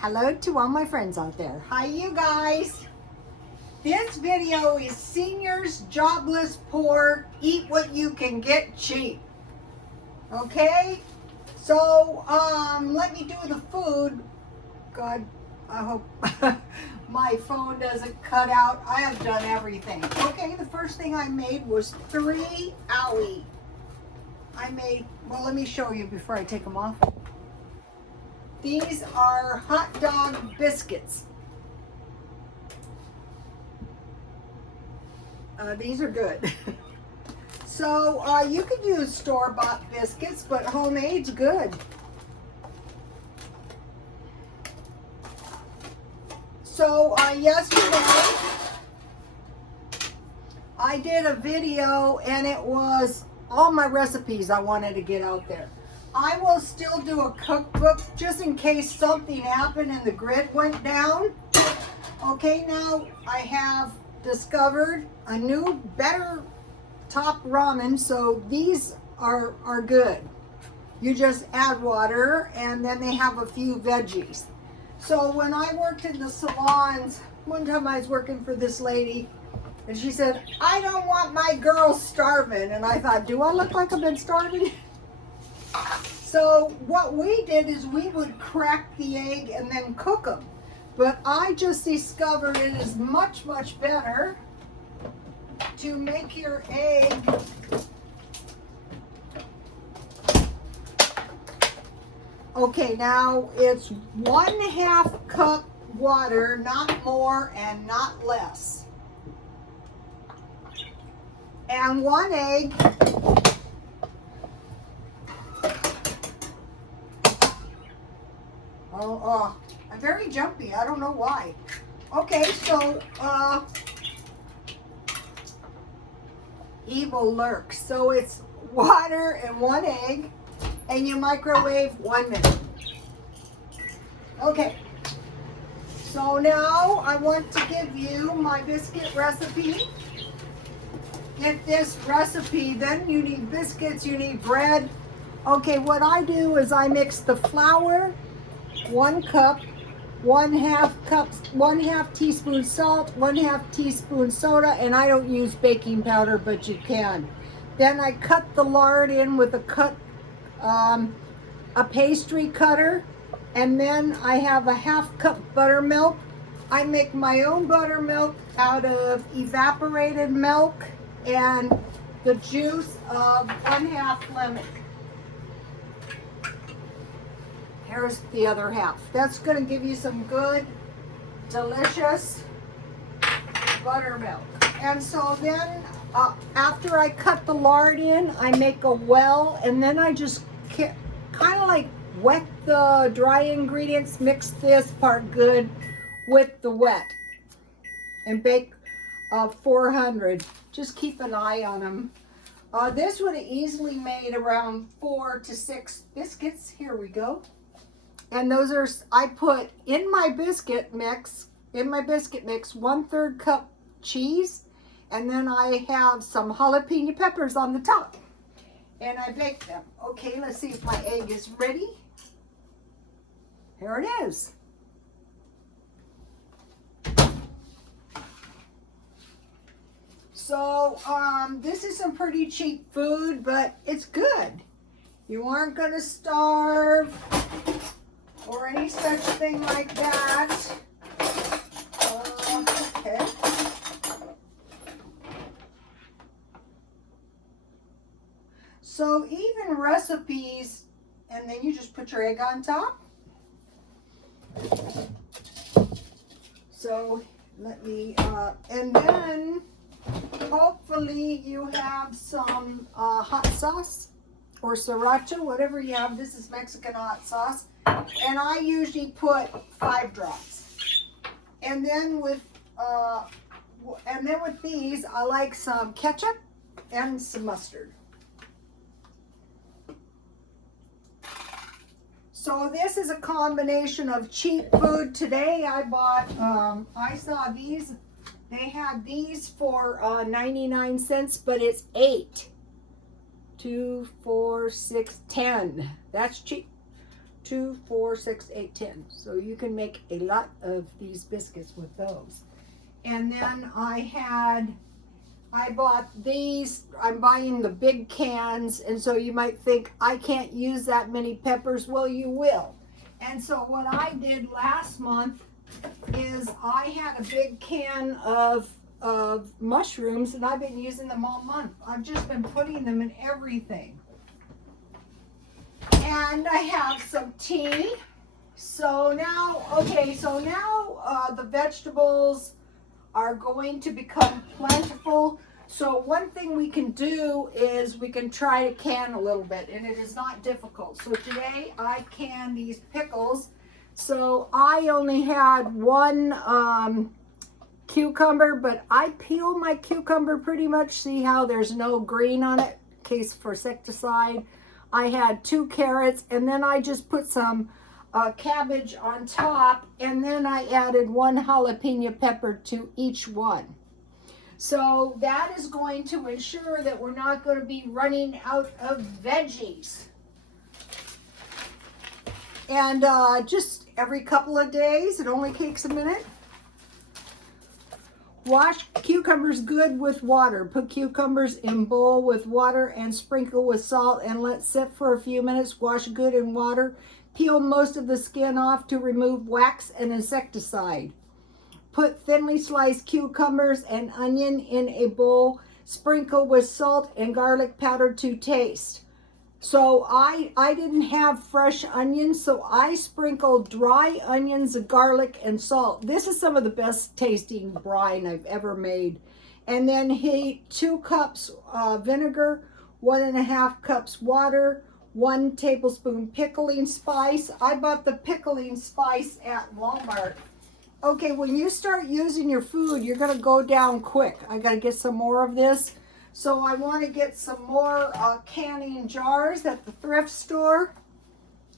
Hello to all my friends out there. Hi, you guys. This video is seniors, jobless, poor, eat what you can get cheap. Okay? So, let me do the food. God, I hope my phone doesn't cut out. I have done everything. Okay, the first thing I made was 3 owie. Well, let me show you before I take them off. These are hot dog biscuits. These are good. So you could use store-bought biscuits, but homemade's good. So yesterday I did a video and it was all my recipes I wanted to get out there. I will still do a cookbook just in case something happened and the grid went down. Okay, now I have discovered a new, better top ramen, so these are good. You just add water and then they have a few veggies. So when I worked in the salons, one time I was working for this lady and she said, I don't want my girls starving. And I thought, do I look like I've been starving? So what we did is we would crack the egg and then cook them. But I just discovered it is much, much better to make your egg okay. Now it's 1/2 cup water, not more and not less, and 1 egg. I'm very jumpy. I don't know why. Okay, so evil lurks. So it's water and 1 egg, and you microwave 1 minute. Okay. So now I want to give you my biscuit recipe. Get this recipe, then you need biscuits, you need bread. Okay, what I do is I mix the flour, 1 cup, 1/2 teaspoon salt, 1/2 teaspoon soda, and I don't use baking powder, but you can. Then I cut the lard in with a pastry cutter, and then I have a 1/2 cup buttermilk. I make my own buttermilk out of evaporated milk and the juice of 1/2 lemon. Here's the other half. That's going to give you some good, delicious buttermilk. And so then, after I cut the lard in, I make a well, and then I just kind of like wet the dry ingredients, mix this part good with the wet, and bake 400. Just keep an eye on them. This would have easily made around 4 to 6 biscuits. Here we go. And those are, I put in my biscuit mix, 1/3 cup cheese, and then I have some jalapeno peppers on the top. And I bake them. Okay, let's see if my egg is ready. Here it is. So, this is some pretty cheap food, but it's good. You aren't gonna starve or any such thing like that. Okay. So even recipes, and then you just put your egg on top. So let me, and then hopefully you have some hot sauce or sriracha, whatever you have. This is Mexican hot sauce. And I usually put 5 drops. And then with these, I like some ketchup and some mustard. So this is a combination of cheap food. Today I bought, I saw these. They had these for 99 cents, but it's 8. 2, 4, 6, 10. That's cheap. 2, 4, 6, 8, 10. So you can make a lot of these biscuits with those. And then I bought these. I'm buying the big cans, and so you might think I can't use that many peppers. Well, you will. And so what I did last month is I had a big can of mushrooms, and I've been using them all month. I've just been putting them in everything. And I have some tea. So now, okay, so now the vegetables are going to become plentiful. So one thing we can do is we can try to can a little bit, and it is not difficult. So today I canned these pickles. So I only had one cucumber, but I peel my cucumber pretty much. See how there's no green on it, in case for insecticide. I had 2 carrots, and then I just put some cabbage on top, and then I added 1 jalapeno pepper to each one. So that is going to ensure that we're not going to be running out of veggies. And just every couple of days, it only takes a minute. Wash cucumbers good with water. Put cucumbers in bowl with water and sprinkle with salt and let sit for a few minutes. Wash good in water. Peel most of the skin off to remove wax and insecticide. Put thinly sliced cucumbers and onion in a bowl. Sprinkle with salt and garlic powder to taste. So I didn't have fresh onions, so I sprinkled dry onions, garlic, and salt. This is some of the best tasting brine I've ever made. And then heat 2 cups vinegar, 1.5 cups water, 1 tablespoon pickling spice. I bought the pickling spice at Walmart. Okay, when you start using your food, you're gonna go down quick. I gotta get some more of this. So I want to get some more canning jars at the thrift store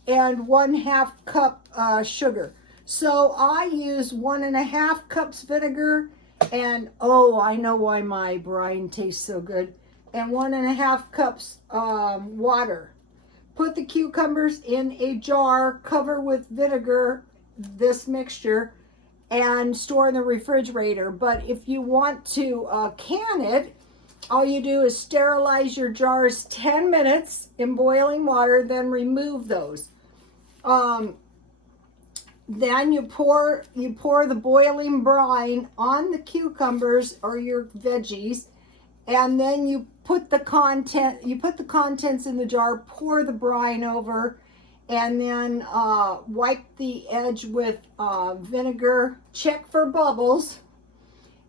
and 1/2 cup sugar. So I use 1.5 cups vinegar and, oh, I know why my brine tastes so good, and 1.5 cups water. Put the cucumbers in a jar, cover with vinegar, this mixture, and store in the refrigerator. But if you want to can it, all you do is sterilize your jars 10 minutes in boiling water, then remove those. Then you pour the boiling brine on the cucumbers or your veggies, and then you put the contents in the jar, pour the brine over, and then wipe the edge with vinegar, check for bubbles,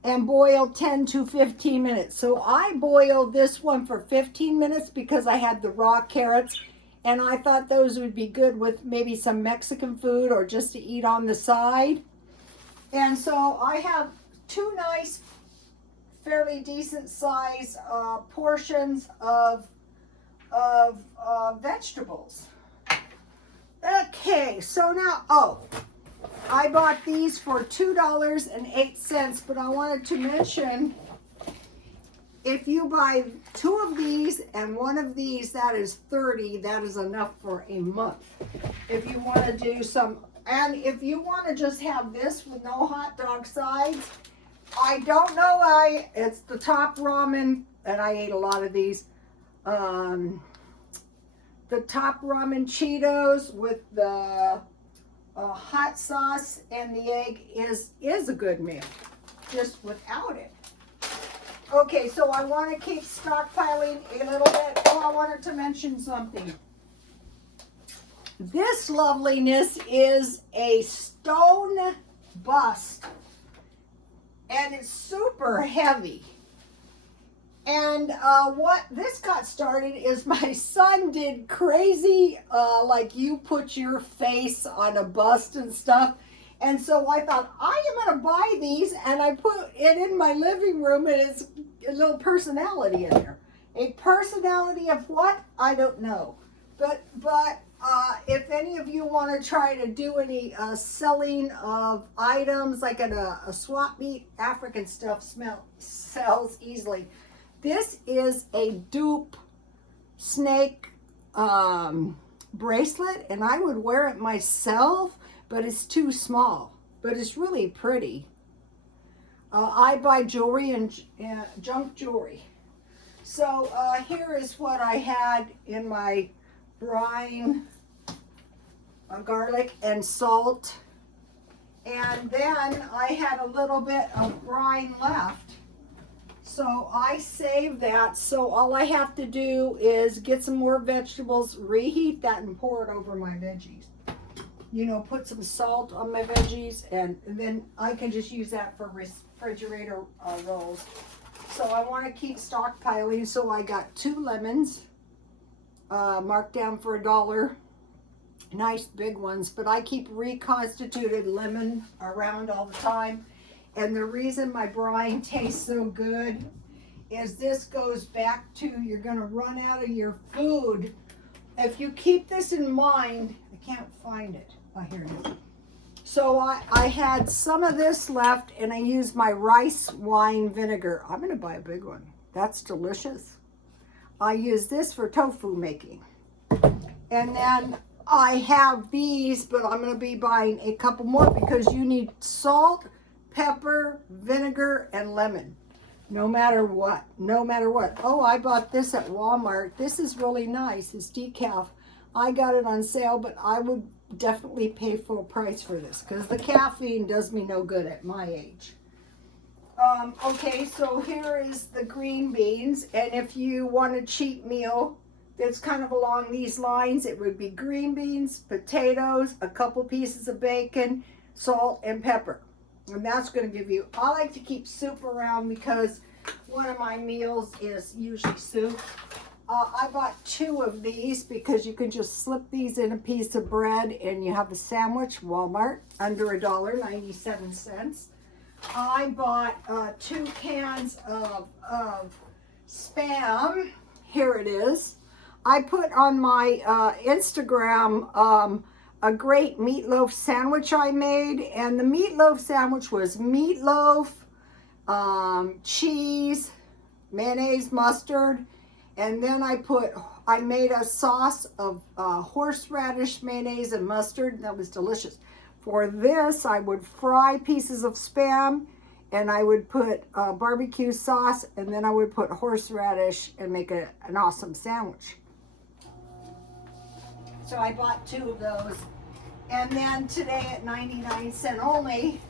and boil 10 to 15 minutes. So I boiled this one for 15 minutes because I had the raw carrots, and I thought those would be good with maybe some Mexican food or just to eat on the side. And so I have 2 nice, fairly decent size portions of vegetables. Okay, so now, I bought these for $2.08, but I wanted to mention, if you buy 2 of these and 1 of these, that is $30. That is enough for a month. If you want to do some, and if you want to just have this with no hot dog sides, I don't know why, it's the top ramen, and I ate a lot of these. The top ramen Cheetos with the hot sauce and the egg is a good meal, just without it. Okay, so I want to keep stockpiling a little bit. Oh, I wanted to mention something. This loveliness is a stone bust, and it's super heavy. And what this got started is my son did crazy, like you put your face on a bust and stuff. And so I thought, I am going to buy these, and I put it in my living room, and it's a little personality in there. A personality of what? I don't know. But if any of you want to try to do any selling of items, like at a swap meet, African stuff sells easily. This is a dupe snake bracelet, and I would wear it myself, but it's too small. But it's really pretty. I buy jewelry and junk jewelry. So here is what I had in my brine, garlic and salt. And then I had a little bit of brine left. So I saved that. So all I have to do is get some more vegetables, reheat that, and pour it over my veggies. You know, put some salt on my veggies, and then I can just use that for refrigerator rolls. So I want to keep stockpiling. So I got 2 lemons, marked down for $1. Nice big ones, but I keep reconstituted lemon around all the time. And the reason my brine tastes so good is this goes back to, you're gonna run out of your food. If you keep this in mind, I can't find it. Oh, here it is. So I had some of this left, and I used my rice wine vinegar. I'm gonna buy a big one. That's delicious. I use this for tofu making. And then I have these, but I'm gonna be buying a couple more because you need salt, pepper, vinegar, and lemon. No matter what, no matter what. Oh, I bought this at Walmart. This is really nice. It's decaf. I got it on sale, but I would definitely pay full price for this because the caffeine does me no good at my age. Okay, so here is the green beans, and if you want a cheat meal that's kind of along these lines, it would be green beans, potatoes, a couple pieces of bacon, salt, and pepper. And that's going to give you, I like to keep soup around because one of my meals is usually soup. I bought 2 of these because you can just slip these in a piece of bread and you have a sandwich. Walmart, under $1.97. I bought 2 cans of Spam. Here it is. I put on my Instagram a great meatloaf sandwich I made, and the meatloaf sandwich was meatloaf, cheese, mayonnaise, mustard, and then I made a sauce of horseradish, mayonnaise, and mustard. That was delicious. For this, I would fry pieces of Spam, and I would put barbecue sauce, and then I would put horseradish and make an awesome sandwich. So I bought 2 of those. And then today at 99 cents only,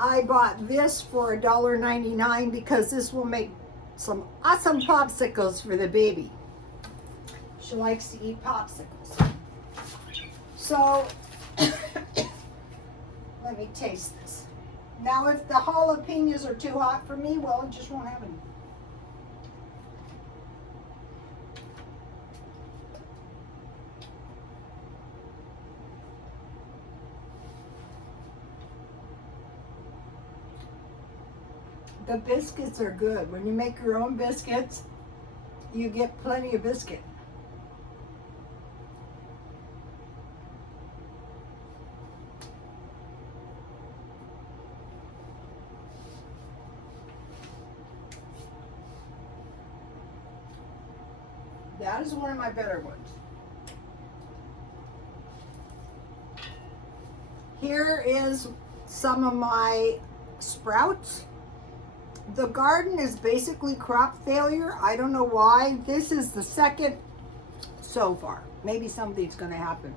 I bought this for $1.99 because this will make some awesome popsicles for the baby. She likes to eat popsicles. So, let me taste this. Now if the jalapenos are too hot for me, well, it just won't have any. The biscuits are good. When you make your own biscuits, you get plenty of biscuit. That is one of my better ones. Here is some of my sprouts. The garden is basically crop failure. I don't know why. This is the second so far. Maybe something's going to happen.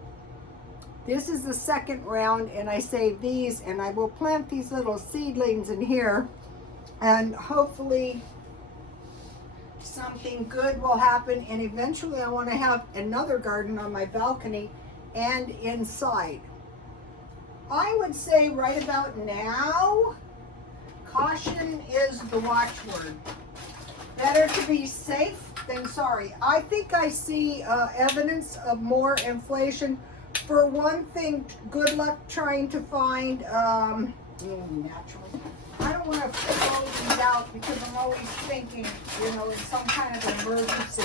This is the second round, and I saved these, and I will plant these little seedlings in here, and hopefully something good will happen, and eventually I want to have another garden on my balcony and inside. I would say right about now, caution is the watchword. Better to be safe than sorry. I think I see evidence of more inflation. For one thing, good luck trying to find, naturally. I don't want to throw these out because I'm always thinking, you know, in some kind of emergency.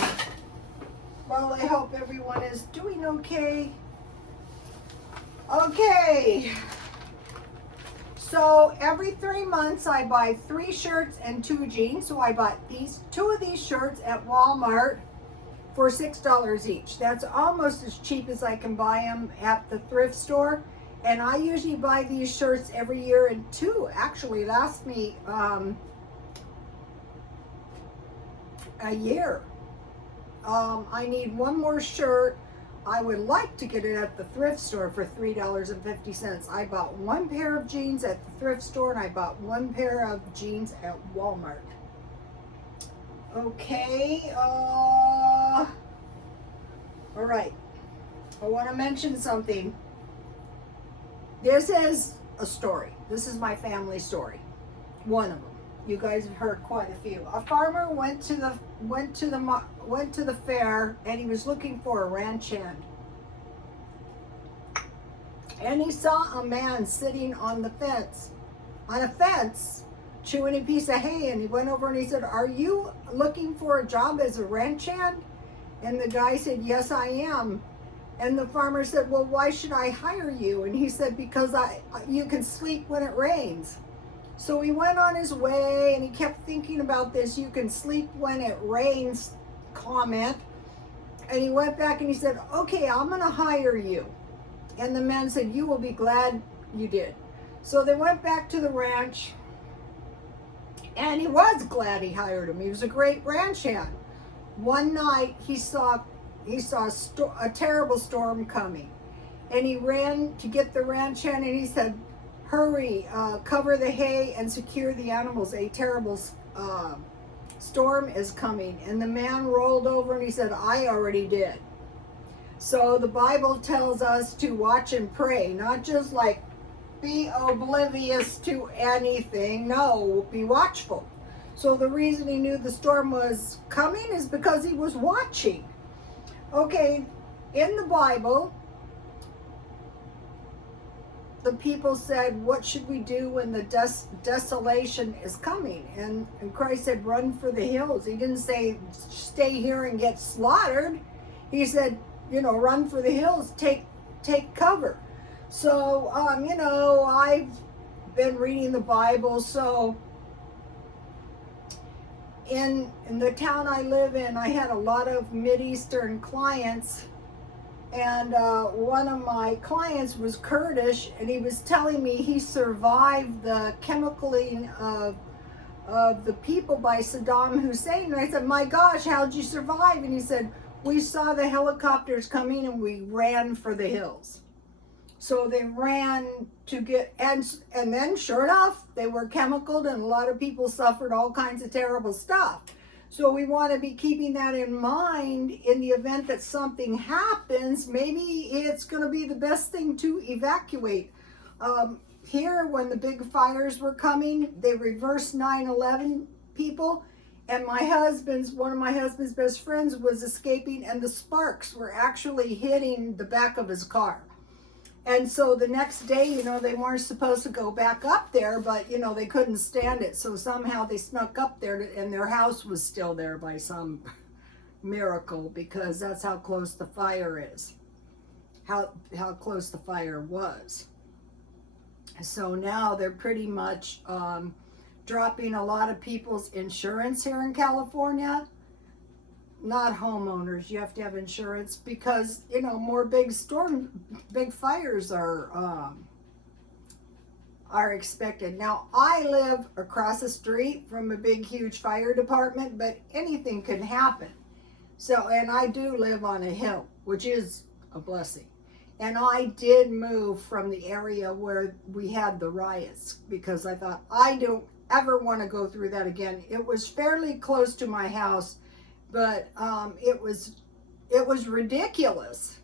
Well, I hope everyone is doing okay. Okay. So every 3 months I buy 3 shirts and 2 jeans. So I bought 2 of these shirts at Walmart for $6 each. That's almost as cheap as I can buy them at the thrift store. And I usually buy these shirts every year, and two actually last me a year. I need one more shirt. I would like to get it at the thrift store for $3.50. I bought one pair of jeans at the thrift store, and I bought one pair of jeans at Walmart. Okay, all right. I want to mention something. This is a story. This is my family story. One of them. You guys have heard quite a few. A farmer went to the fair, and he was looking for a ranch hand. And he saw a man sitting on a fence, chewing a piece of hay, and he went over and he said, "Are you looking for a job as a ranch hand?" And the guy said, "Yes, I am." And the farmer said, "Well, why should I hire you?" And he said, "Because you can sleep when it rains." So he went on his way, and he kept thinking about this "you can sleep when it rains" comment. And he went back and he said, "Okay, I'm going to hire you." And the man said, "You will be glad you did." So they went back to the ranch, and he was glad he hired him. He was a great ranch hand. One night he saw a terrible storm coming, and he ran to get the ranch hand, and he said, "Hurry, cover the hay and secure the animals. A terrible storm is coming." And the man rolled over and he said, "I already did." So the Bible tells us to watch and pray, not just like be oblivious to anything. No, be watchful. So the reason he knew the storm was coming is because he was watching. Okay, in the Bible, the people said, "What should we do when the desolation is coming?" And Christ said, "Run for the hills." He didn't say, "Stay here and get slaughtered." He said, run for the hills, take cover. So, I've been reading the Bible. So in the town I live in, I had a lot of Mideastern clients. And one of my clients was Kurdish, and he was telling me he survived the chemicaling of the people by Saddam Hussein. And I said, "My gosh, how'd you survive?" And he said, "We saw the helicopters coming and we ran for the hills." So they ran to get, and then sure enough, they were chemicaled, and a lot of people suffered all kinds of terrible stuff. So we want to be keeping that in mind in the event that something happens. Maybe it's going to be the best thing to evacuate. Here, when the big fires were coming, they reversed 9/11 people. And one of my husband's best friends was escaping, and the sparks were actually hitting the back of his car. And so the next day, they weren't supposed to go back up there, but, they couldn't stand it. So somehow they snuck up there, and their house was still there by some miracle, because that's how close the fire is, how close the fire was. So now they're pretty much dropping a lot of people's insurance here in California. Not homeowners, you have to have insurance, because more big fires are expected. Now I live across the street from a big huge fire department, but anything can happen. So, and I do live on a hill, which is a blessing. And I did move from the area where we had the riots, because I thought, I don't ever want to go through that again. It was fairly close to my house, but it was ridiculous.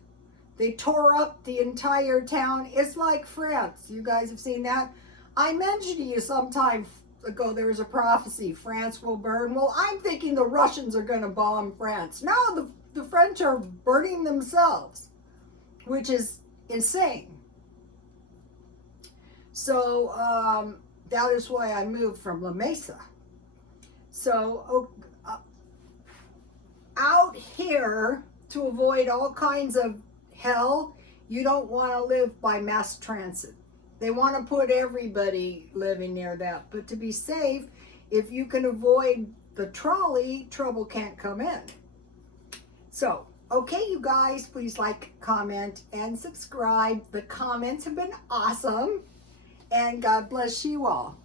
They tore up the entire town. It's like France. You guys have seen that? I mentioned to you some time ago there was a prophecy, France will burn. Well, I'm thinking the Russians are going to bomb France. No, the French are burning themselves, which is insane. So that is why I moved from La Mesa. So out here, to avoid all kinds of hell, you don't want to live by mass transit. They want to put everybody living near that. But to be safe, if you can avoid the trolley, trouble can't come in. So, okay, you guys, please like, comment, and subscribe. The comments have been awesome. And God bless you all.